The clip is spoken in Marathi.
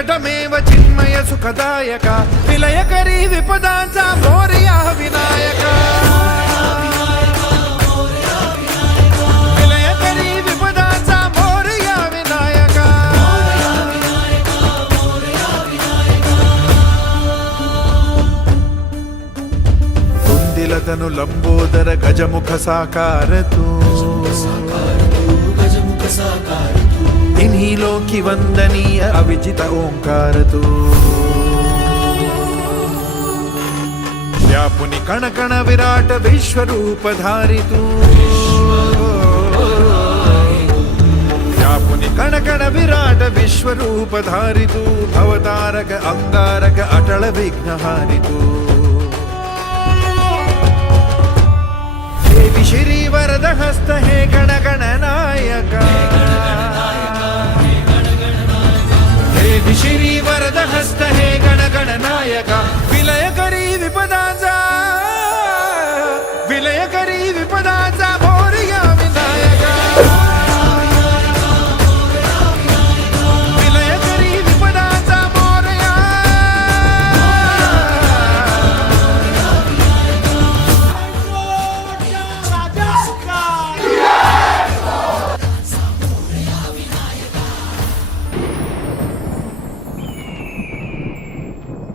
वेङ्कटमेव चिन्मय सुखदायका विलयकरी विपदांचा मोरया विनायका विलयकरी विपदांचा मोरया विनायका तुंदिलतनु लंबोदर गजमुख साकार तू तिन्ही लोकी वंदनीय अविजित ओंकार तू व्यापुनी कण कण विराट विश्वरूप धारी तू व्यापुनी कण कण विराट विश्वरूप धारी तू भवतारक अंगारक अटल विघ्नहारी तू देवी श्री वरद हस्त हे गण गण नायका देवी श्री वरद हस्त हे गण गण नायका